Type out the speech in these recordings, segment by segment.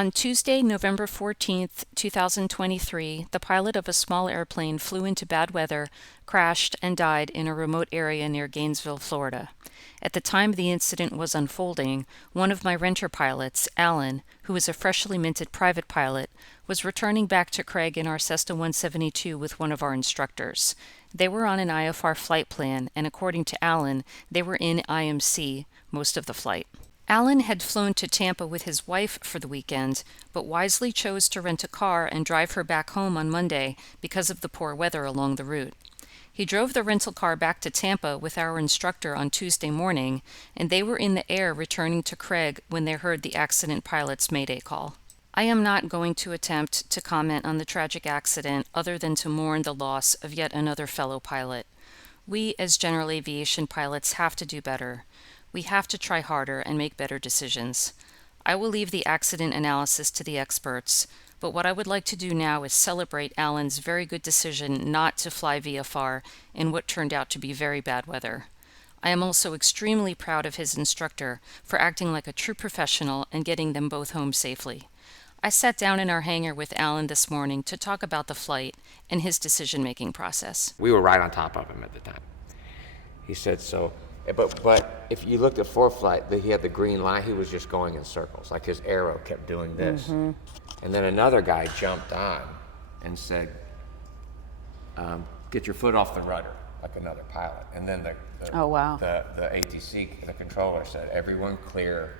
On Tuesday, November 14th, 2023, the pilot of a small airplane flew into bad weather, crashed, and died in a remote area near Gainesville, Florida. At the time the incident was unfolding, one of my renter pilots, Alan, who is a freshly minted private pilot, was returning back to Craig in our Cessna 172 with one of our instructors. They were on an IFR flight plan, and according to Alan, they were in IMC most of the flight. Alan had flown to Tampa with his wife for the weekend, but wisely chose to rent a car and drive her back home on Monday because of the poor weather along the route. He drove the rental car back to Tampa with our instructor on Tuesday morning, and they were in the air returning to Craig when they heard the accident pilot's mayday call. I am not going to attempt to comment on the tragic accident other than to mourn the loss of yet another fellow pilot. We, as general aviation pilots, have to do better. We have to try harder and make better decisions. I will leave the accident analysis to the experts, but what I would like to do now is celebrate Alan's very good decision not to fly VFR in what turned out to be very bad weather. I am also extremely proud of his instructor for acting like a true professional and getting them both home safely. I sat down in our hangar with Alan this morning to talk about the flight and his decision-making process. We were right on top of him at the time. He said so. But if you looked at ForeFlight, he had the green line, he was just going in circles, like his arrow kept doing this. Mm-hmm. And then another guy jumped on and said, get your foot off the rudder, like another pilot. And then the ATC, the controller said, everyone clear,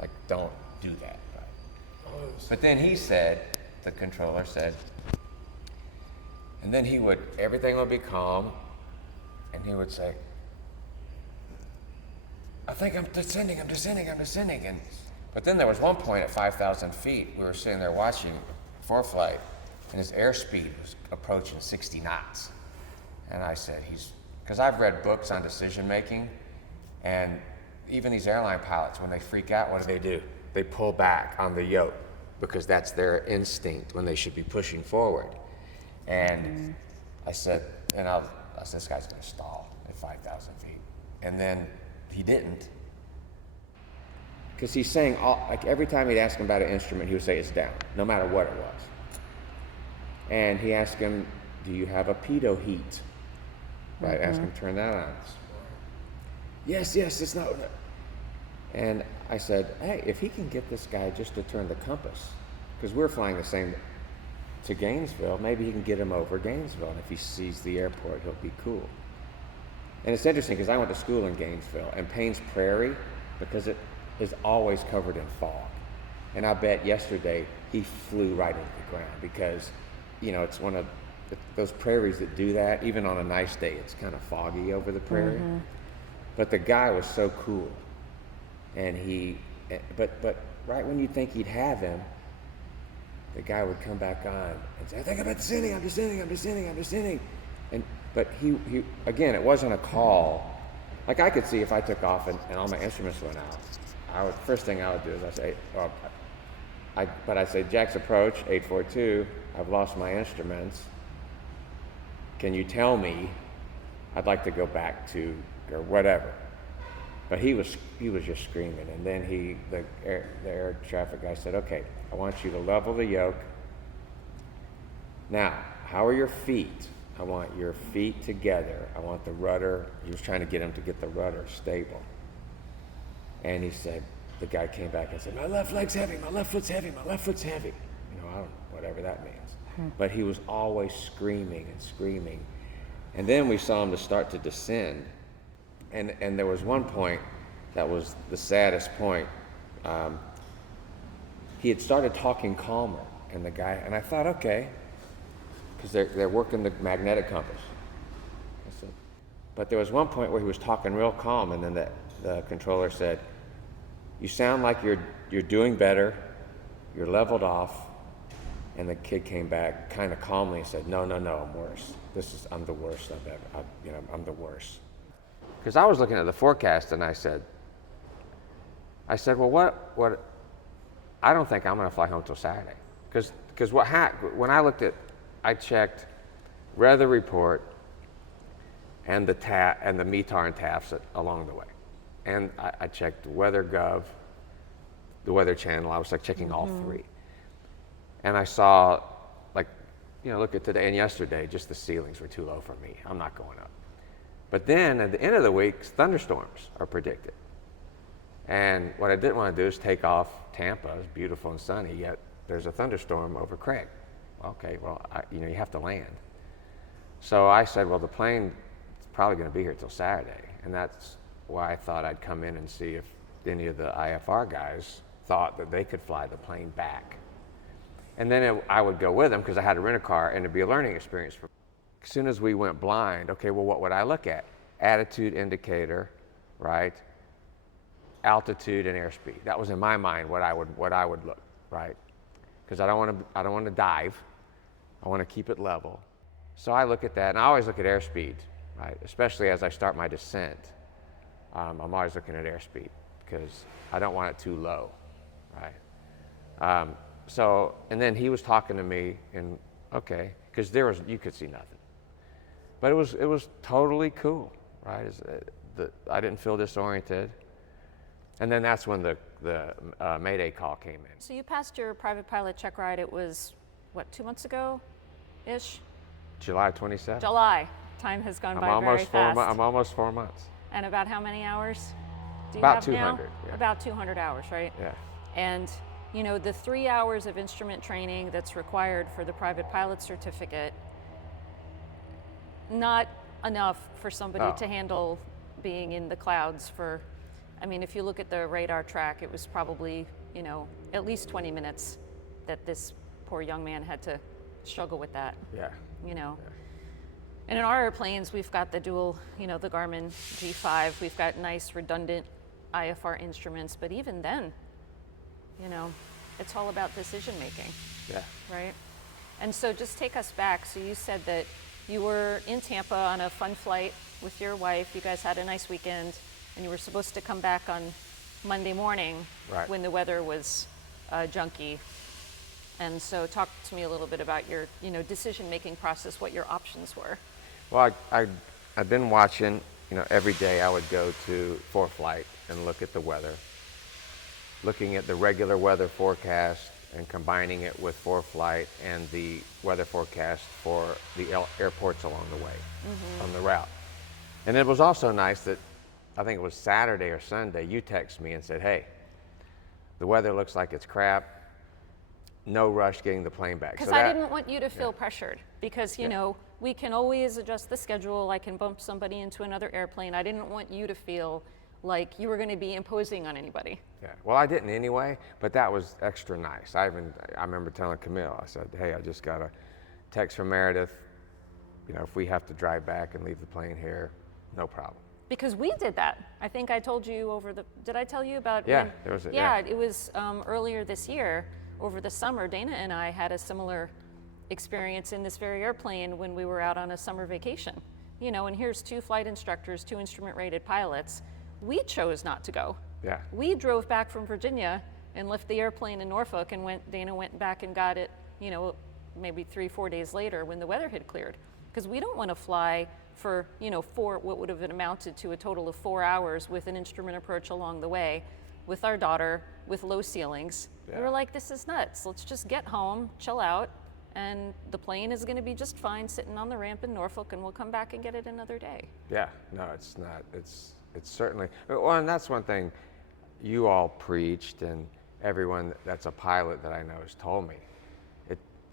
like don't do that. Right? But then he said, the controller said, and then everything would be calm, and he would say, I think I'm descending. But then there was one point at 5,000 feet, we were sitting there watching ForeFlight, and his airspeed was approaching 60 knots. And I said, because I've read books on decision making, and even these airline pilots, when they freak out, what do? They pull back on the yoke, because that's their instinct when they should be pushing forward. And I said, this guy's gonna stall at 5,000 feet. And then he didn't. Because he's saying, every time he'd ask him about an instrument, he would say it's down, no matter what it was. And he asked him, do you have a pitot heat? Right, ask him to turn that on. Yes, it's not. And I said, hey, if he can get this guy just to turn the compass, because we're flying the same to Gainesville, maybe he can get him over Gainesville, and if he sees the airport, he'll be cool. And it's interesting because I went to school in Gainesville, and Payne's Prairie, because it is always covered in fog. And I bet yesterday he flew right into the ground because, it's one of those prairies that do that. Even on a nice day, it's kind of foggy over the prairie. Mm-hmm. But the guy was so cool. And but right when you'd think he'd have him, the guy would come back on and say, I think I'm descending. But he again, it wasn't a call. Like I could see if I took off and all my instruments went out, first thing I would do is I'd say, Jack's approach, 842, I've lost my instruments. Can you tell me? I'd like to go back to, or whatever. But he was just screaming. And then the air traffic guy said, okay, I want you to level the yoke. Now, how are your feet? I want your feet together. I want the rudder. He was trying to get him to get the rudder stable. And he said, the guy came back and said, my left leg's heavy, my left foot's heavy. Whatever that means. But he was always screaming. And then we saw him to start to descend. And there was one point that was the saddest point. He had started talking calmer, and I thought, okay, because they're working the magnetic compass. But there was one point where he was talking real calm, and then the controller said, you sound like you're doing better, you're leveled off. And the kid came back kind of calmly and said, no, I'm worse. I'm the worst I've ever, I'm the worst. Because I was looking at the forecast and I said, well, what, I don't think I'm gonna fly home till Saturday. Because when I checked weather report and the METAR and TAFs along the way. And I checked WeatherGov, the Weather Channel. I was like checking all three. And I saw, like, you know, look at today and yesterday, just the ceilings were too low for me. I'm not going up. But then at the end of the week, thunderstorms are predicted. And what I didn't want to do is take off Tampa. It's beautiful and sunny, yet there's a thunderstorm over Craig. Okay, well, you know, you have to land. So I said, well, the plane is probably going to be here till Saturday. And that's why I thought I'd come in and see if any of the IFR guys thought that they could fly the plane back. And then I would go with them because I had to rent a car, and it'd be a learning experience for me. As soon as we went blind, okay, well, what would I look at? Attitude indicator, right? Altitude and airspeed. That was in my mind what I would look, right? Because I don't want to dive. I want to keep it level. So I look at that, and I always look at airspeed, right? Especially as I start my descent. I'm always looking at airspeed because I don't want it too low, right? So, and then he was talking to me, and okay, because you could see nothing, but it was totally cool, right? I didn't feel disoriented, and then that's when the Mayday call came in. So you passed your private pilot check ride. It was what, 2 months ago, ish? July 27th. July. Time has gone by very fast. I'm almost 4 months. And about how many hours do you About have 200. now? Yeah. About 200 hours, right? Yeah. And you know, the 3 hours of instrument training that's required for the private pilot certificate, not enough for somebody to handle being in the clouds for, I mean, if you look at the radar track, it was probably, you know, at least 20 minutes that this poor young man had to struggle with that. Yeah. You know. Yeah. And in our airplanes, we've got the dual, you know, the Garmin G5. We've got nice redundant IFR instruments, but even then, you know, it's all about decision making. Yeah. Right? And so just take us back. So you said that you were in Tampa on a fun flight with your wife. You guys had a nice weekend, and you were supposed to come back on Monday morning, right, when the weather was junky. And so talk to me a little bit about your, you know, decision making process, what your options were. Well, I've been watching, you know, every day I would go to ForeFlight and look at the weather, looking at the regular weather forecast and combining it with ForeFlight and the weather forecast for the airports along the way, on the route. And it was also nice that, I think it was Saturday or Sunday, you texted me and said, hey, the weather looks like it's crap. No rush getting the plane back. Because I didn't want you to feel pressured, because, you know, we can always adjust the schedule. I can bump somebody into another airplane. I didn't want you to feel like you were going to be imposing on anybody. Yeah, well, I didn't anyway, but that was extra nice. I remember telling Camille, I said, hey, I just got a text from Meredith. You know, if we have to drive back and leave the plane here, no problem. Because we did that. I think I told you did I tell you about? Yeah, when, there was it was earlier this year. Over the summer, Dana and I had a similar experience in this very airplane when we were out on a summer vacation. You know, and here's 2 flight instructors, 2 instrument-rated pilots. We chose not to go. Yeah. We drove back from Virginia and left the airplane in Norfolk, and Dana went back and got it, you know, maybe 3-4 days later when the weather had cleared. Because we don't want to fly for, you know, what would have amounted to a total of 4 hours with an instrument approach along the way with our daughter with low ceilings. Yeah. We were like, this is nuts. Let's just get home, chill out, and the plane is going to be just fine sitting on the ramp in Norfolk, and we'll come back and get it another day. Yeah, no, it's not. It's certainly, well, and that's one thing you all preached, and everyone that's a pilot that I know has told me.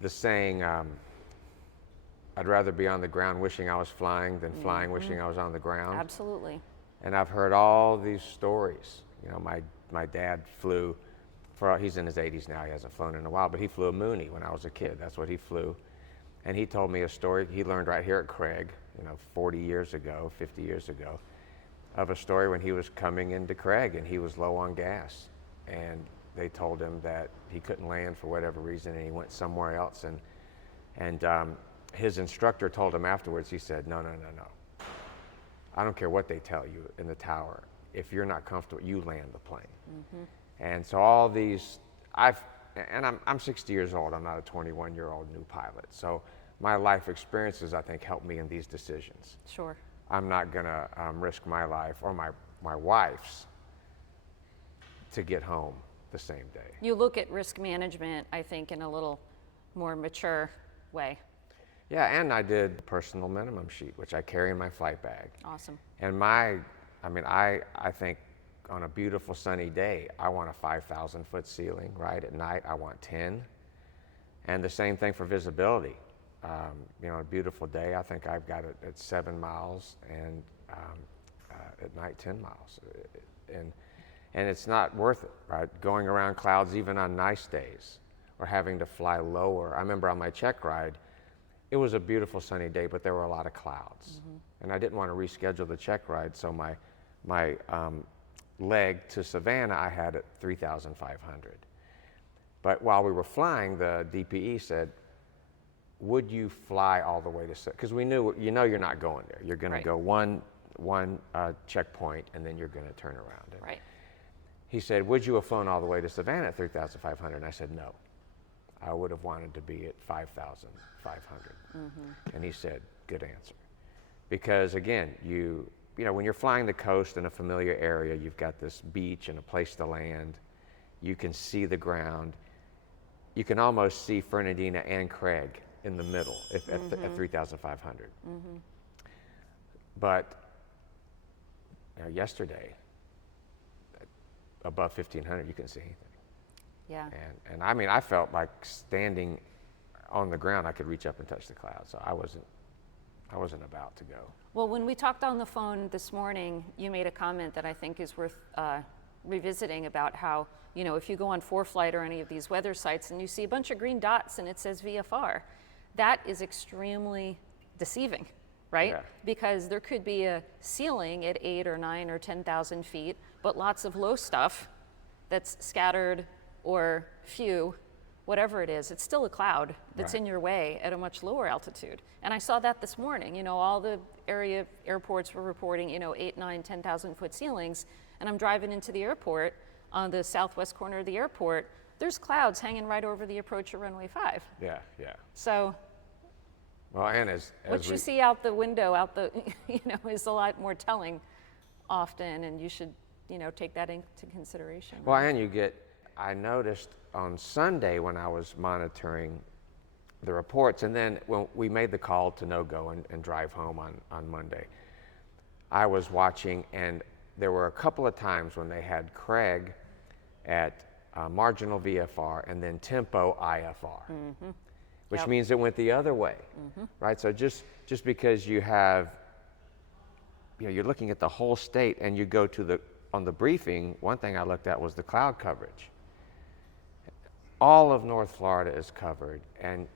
The saying, I'd rather be on the ground wishing I was flying than flying wishing I was on the ground. Absolutely. And I've heard all these stories. You know, my dad flew, he's in his 80s now, he hasn't flown in a while, but he flew a Mooney when I was a kid. That's what he flew. And he told me a story he learned right here at Craig, you know, 40 years ago, 50 years ago, of a story when he was coming into Craig and he was low on gas. And they told him that he couldn't land for whatever reason, and he went somewhere else. And his instructor told him afterwards, he said, no. I don't care what they tell you in the tower. If you're not comfortable, you land the plane. And so all these, I'm 60 years old. I'm not a 21-year-old new pilot. So my life experiences, I think, helped me in these decisions. Sure. I'm not gonna risk my life or my wife's to get home. the same day. You look at risk management, I think, in a little more mature way. Yeah, and I did the personal minimum sheet, which I carry in my flight bag. Awesome. And I think on a beautiful sunny day, I want a 5,000 foot ceiling, right? At night, I want 10. And the same thing for visibility. On a beautiful day, I think I've got it at 7 miles, and at night 10 miles. And it's not worth it, right? Going around clouds even on nice days, or having to fly lower. I remember on my check ride, it was a beautiful sunny day, but there were a lot of clouds. And I didn't want to reschedule the check ride, so my leg to Savannah I had at 3,500. But while we were flying, the DPE said, would you fly all the way to, because we knew, you're not going there. You're going Right. to go one checkpoint, and then you're going to turn around. And Right. he said, would you have flown all the way to Savannah at 3,500? And I said, no. I would have wanted to be at 5,500. And he said, good answer. Because again, when you're flying the coast in a familiar area, you've got this beach and a place to land. You can see the ground. You can almost see Fernandina and Craig in the middle at 3,500. But yesterday, above 1,500, you couldn't see anything. Yeah. And I felt like standing on the ground, I could reach up and touch the clouds. So I wasn't about to go. Well, when we talked on the phone this morning, you made a comment that I think is worth revisiting about how, if you go on ForeFlight or any of these weather sites and you see a bunch of green dots and it says VFR, that is extremely deceiving, right? Yeah. Because there could be a ceiling at 8 or 9 or 10,000 feet, but lots of low stuff that's scattered or few, whatever it is. It's still a cloud that's Right. in your way at a much lower altitude. And I saw that this morning. All the area airports were reporting, 8, 9, 10,000 foot ceilings. And I'm driving into the airport on the southwest corner of the airport. There's clouds hanging right over the approach of runway 5. Yeah. So Well, and as what you see out the window, is a lot more telling often, and you should, take that into consideration. Well, and I noticed on Sunday when I was monitoring the reports, and then when we made the call to no-go and drive home on Monday, I was watching, and there were a couple of times when they had Craig at marginal VFR and then tempo IFR, which Yep. means it went the other way, right? So just because you have, you're looking at the whole state, and you go to on the briefing, one thing I looked at was the cloud coverage. All of North Florida is covered, and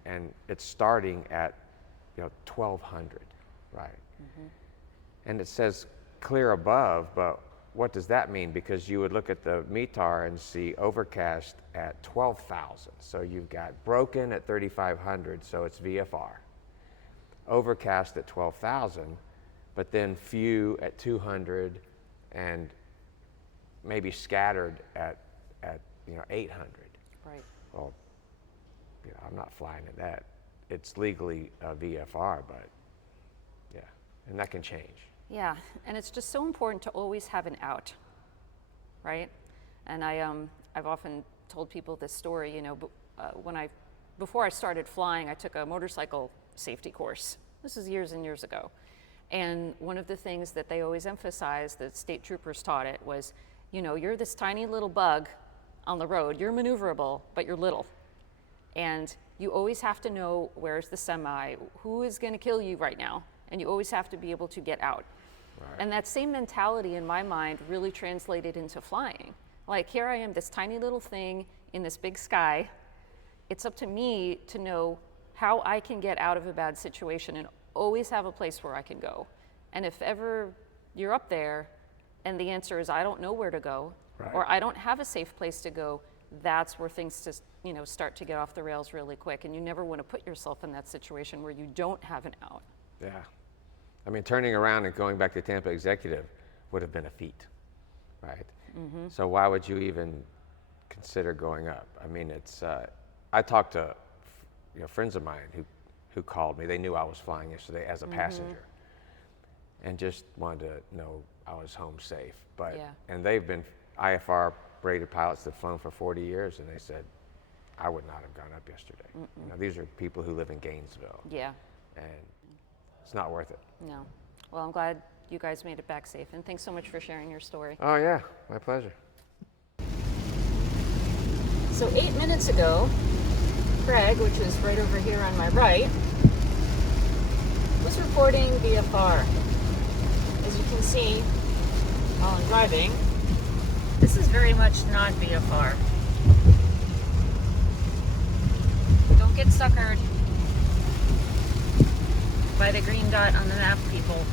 it's starting at 1,200, right? And it says clear above, but what does that mean? Because you would look at the METAR and see overcast at 12,000. So you've got broken at 3,500, so it's VFR. Overcast at 12,000, but then few at 200, and maybe scattered at 800. Right. Well, I'm not flying at that. It's legally a VFR, but yeah, and that can change. Yeah, and it's just so important to always have an out, right? And I've often told people this story. Before I started flying, I took a motorcycle safety course. This is years and years ago. And one of the things that they always emphasized, that state troopers taught it, was, you're this tiny little bug on the road. You're maneuverable, but you're little. And you always have to know, where's the semi, who is going to kill you right now, and you always have to be able to get out. Right. And that same mentality in my mind really translated into flying. Like, here I am, this tiny little thing in this big sky. It's up to me to know how I can get out of a bad situation and always have a place where I can go. And if ever you're up there and the answer is I don't know where to go, Right. or I don't have a safe place to go, that's where things just start to get off the rails really quick. And you never want to put yourself in that situation where you don't have an out. Yeah. Turning around and going back to Tampa Executive would have been a feat, right? So why would you even consider going up? It's, I talked to friends of mine who called me. They knew I was flying yesterday as a passenger, and just wanted to know I was home safe. But Yeah. and they've been, IFR braided pilots that have flown for 40 years, and they said, I would not have gone up yesterday. You know, these are people who live in Gainesville. Yeah. And it's not worth it. No. Well, I'm glad you guys made it back safe, and thanks so much for sharing your story. Oh yeah, my pleasure. So 8 minutes ago, Craig, which is right over here on my right, was reporting VFR. As you can see while I'm driving, this is very much not VFR. Don't get suckered by the green dot on the map, people.